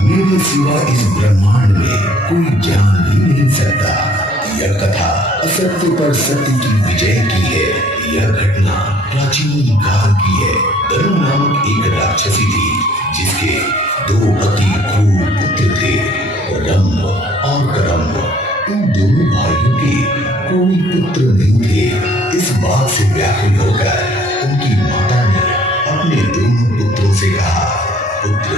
मेरे सिवा इस ब्रह्मांड में कोई जान ही नहीं सकता। यह कथा असत्य पर सत्य की विजय की है। यह घटना प्राचीन काल की है। धनु नामक एक राक्षसी थी जिसके दो अति क्रूर पुत्र थे, रंभ और करम्भ। इन दोनों भाइयों के कोई पुत्र नहीं थे। इस बात से व्याकुल होकर उनकी माता ने अपने दोनों पुत्रों से कहा, पुत्र,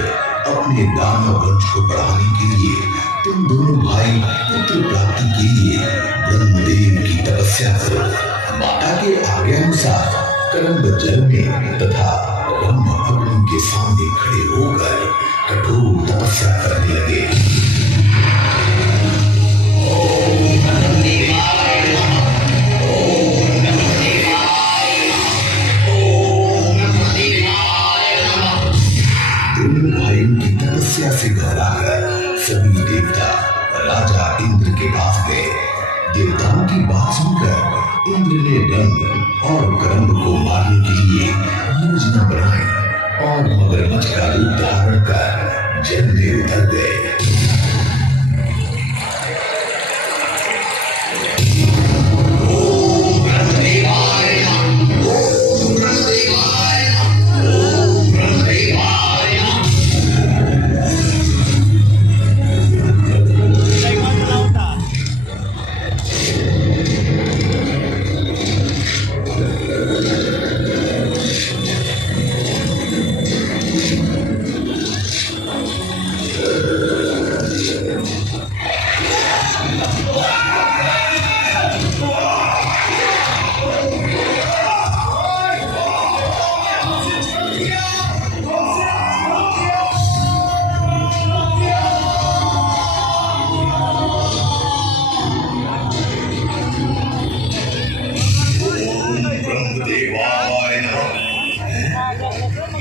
अपने दानव वंश को बढ़ाने के लिए तुम दोनों भाई पुत्र प्राप्ति के लिए ब्रह्मदेव की तपस्या करो। माता के आज्ञानुसार करम्भ जल में तथा रंभ अग्नि के सामने खड़े होकर कठोर तपस्या करने लगे। दोनों भाइयों की तपस्या से घबराकर सभी देवता राजा इंद्र के पास गए। देवताओं की बात सुनकर इंद्र ने रंभ और करम्भ को मारने के लिए योजना बनाई और मगरमच्छ का रूप धारण कर जल में उतर गए।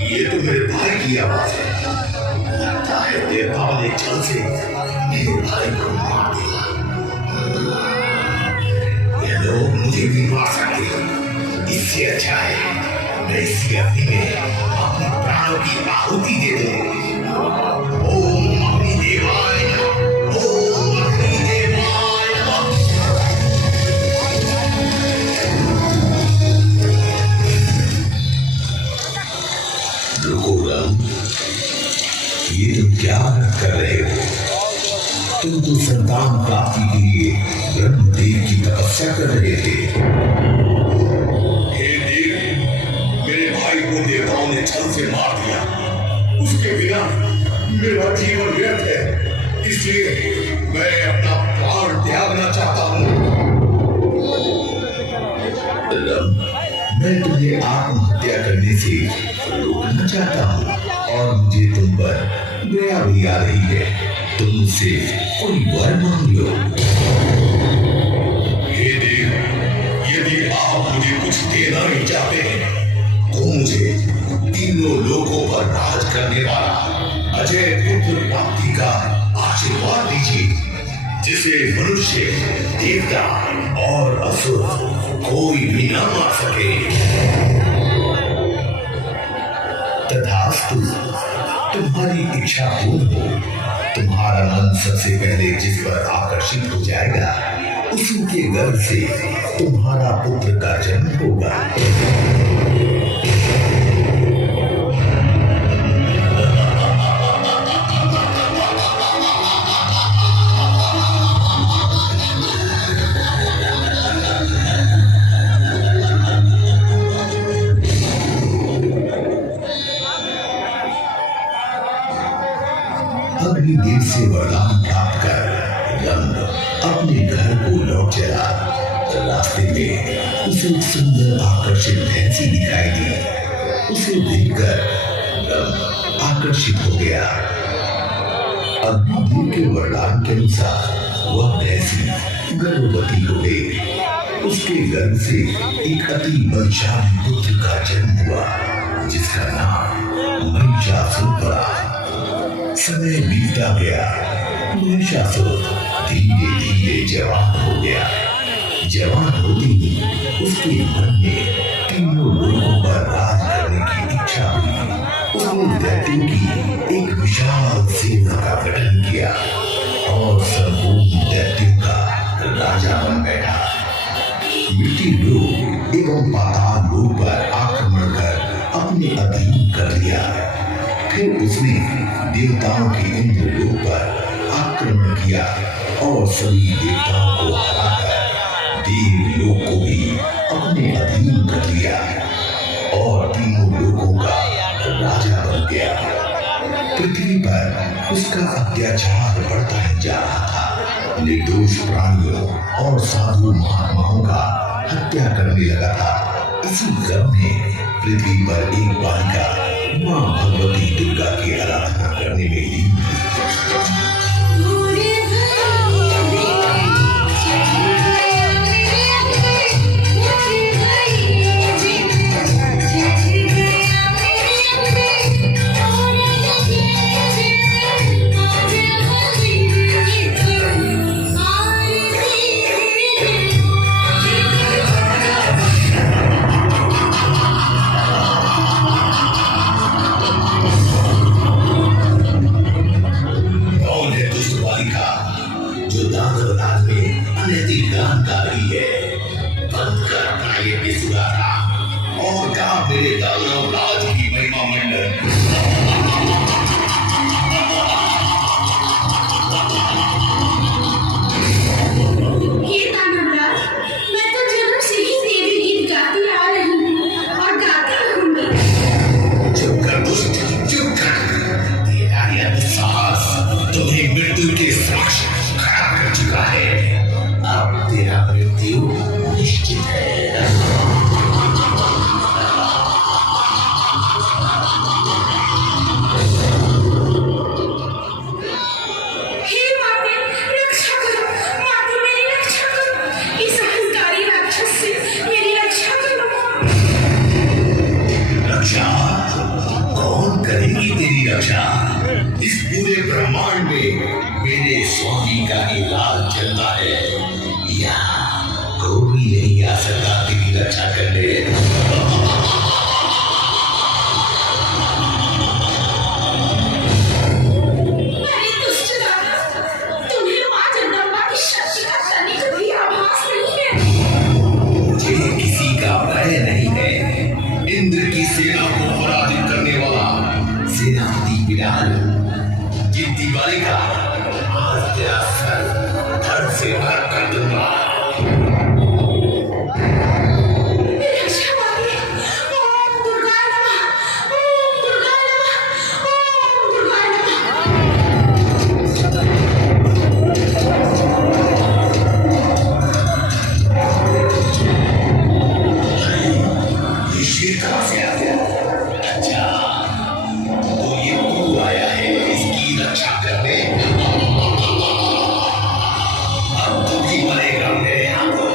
ये तो मेरे भाई की आवाज है। लगता है देवताओं ने छल से मेरे भाई को मार दिया। ये लोग मुझे भी मार सकते हैं। इससे अच्छा है मैं इसी अग्नि में अपने प्राणों की आहुति दे दूं। ओम अग्निदेवाय नमः, ओम अग्निदेवाय नमः। रुको रंभ, ये तुम क्या कर रहे हो? तुम तो संतान प्राप्ति के लिए ब्रह्मदेव की तपस्या कर रहे थे। हे देव, मेरे भाई को देवताओं ने छल से मार दिया। उसके बिना मेरा जीवन व्यर्थ है, इसलिए मैं अपना प्राण त्यागना चाहता हूँ। रंभ, मैं तुम्हें आत्महत्या करने से रोकना चाहता हूँ और मुझे तुम पर दया भी आ रही है। तुम मुझसे कोई वर मांग लो। हे देव, यदि आप मुझे कुछ देना नहीं चाहते हैं तो मुझे तीनों लोकों पर राज करने वाला अजय पुत्र प्राप्ति का आशीर्वाद दीजिए, जिसे मनुष्य, देवता और असुर कोई भी न मार सके। तथास्तु, तुम्हारी इच्छा पूर्ण हो। तुम्हारा मन सबसे पहले जिस पर आकर्षित हो जाएगा उसी के गर्भ से तुम्हारा पुत्र का जन्म होगा। अग्निदेव से वरदान प्राप्त कर रंभ अपने घर को लौट चला। रास्ते में उसे एक सुंदर आकर्षित भैंसी दिखाई दी। उसे देखकर रंभ आकर्षित हो गया। अग्निदेव के वरदान के अनुसार वह भैंसी गर्भवती हो गई। उसके गर्भ से एक अति बलशाली पुत्र का जन्म हुआ, जिसका नाम महिषासुर पड़ा। समय बीतता गया। महिषासुर धीरे धीरे जवान हो गया। जवान होते ही उसके मन में तीनों लोगों पर राज करने की इच्छा हुई। उसने दैत्यों की एक विशाल सेना का गठन किया और संपूर्ण दैत्यों का राजा बन बैठा। मिट्टी लोक एवं पाताल लोक पर आक्रमण कर अपने अधीन कर लिया। फिर उसने देवताओं के इंद्र लोक पर आक्रमण किया और सभी देवताओं को हराकर देवलोक को भी अपने अधीन कर लिया और तीनों लोकों का राजा बन गया। पृथ्वी पर उसका अत्याचार बढ़ता ही जा रहा था। निर्दोष प्राणियों और साधु महात्माओं का हत्या करने लगा था। इसी क्रम में पृथ्वी पर एक बालिका मां भगवती दुर्गा की आराधना करने में लीन मेरे दानव राज की महिमा मंडल। हे दानवराज, मैं तो जन्म से ही देवी गीत गाती आ रही हूँ और गाती रहूंगी। चुप कर दुष्ट, चुप कर। तेरा यह साहस तुम्हें मृत्यु के समक्ष खड़ा कर चुका है। अब तेरा मृत्यु निश्चित है। इस पूरे ब्रह्मांड में मेरे स्वामी का ही राज चलता है। यहाँ कोई नहीं आ सकता तेरी रक्षा करने। अरे दुष्ट राजा, तुम्हें मां जगदम्बा की शक्ति का तनिक भी आभास नहीं है। मुझे किसी का भय नहीं है। इंद्र की सेना को पराजित करने वाला सेनापति बिलाल जिद्दी बालिका आज तेरा सर धड़ से भर कर दूंगा। रक्षा मांगे। ओम दुर्गा नमः, ओम दुर्गा नमः, ओम दुर्गा ये शेर कहाँ से आ गया? अच्छा, तो ये तू आया है इसकी रक्षा करने। अब तू भी मरेगा मेरे हाथों।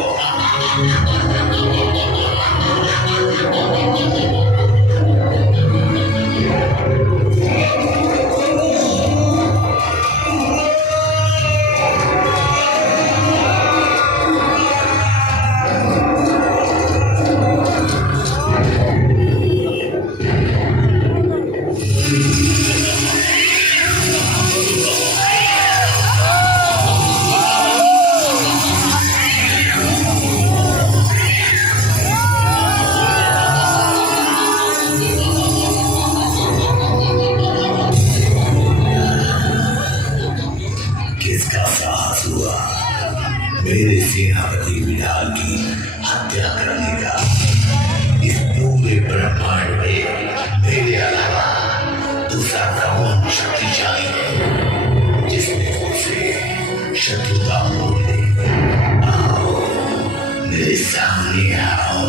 किसका साहस हुआ मेरे सेनापति बिलाल की हत्या करने का? इस पूरे ब्रह्मांड में मेरे अलावा दूसरा कौन शक्तिशाली है जिसने मुझसे शत्रुता मोल ली? आओ मेरे सामने आओ।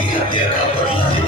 की हत्या का बदला लेने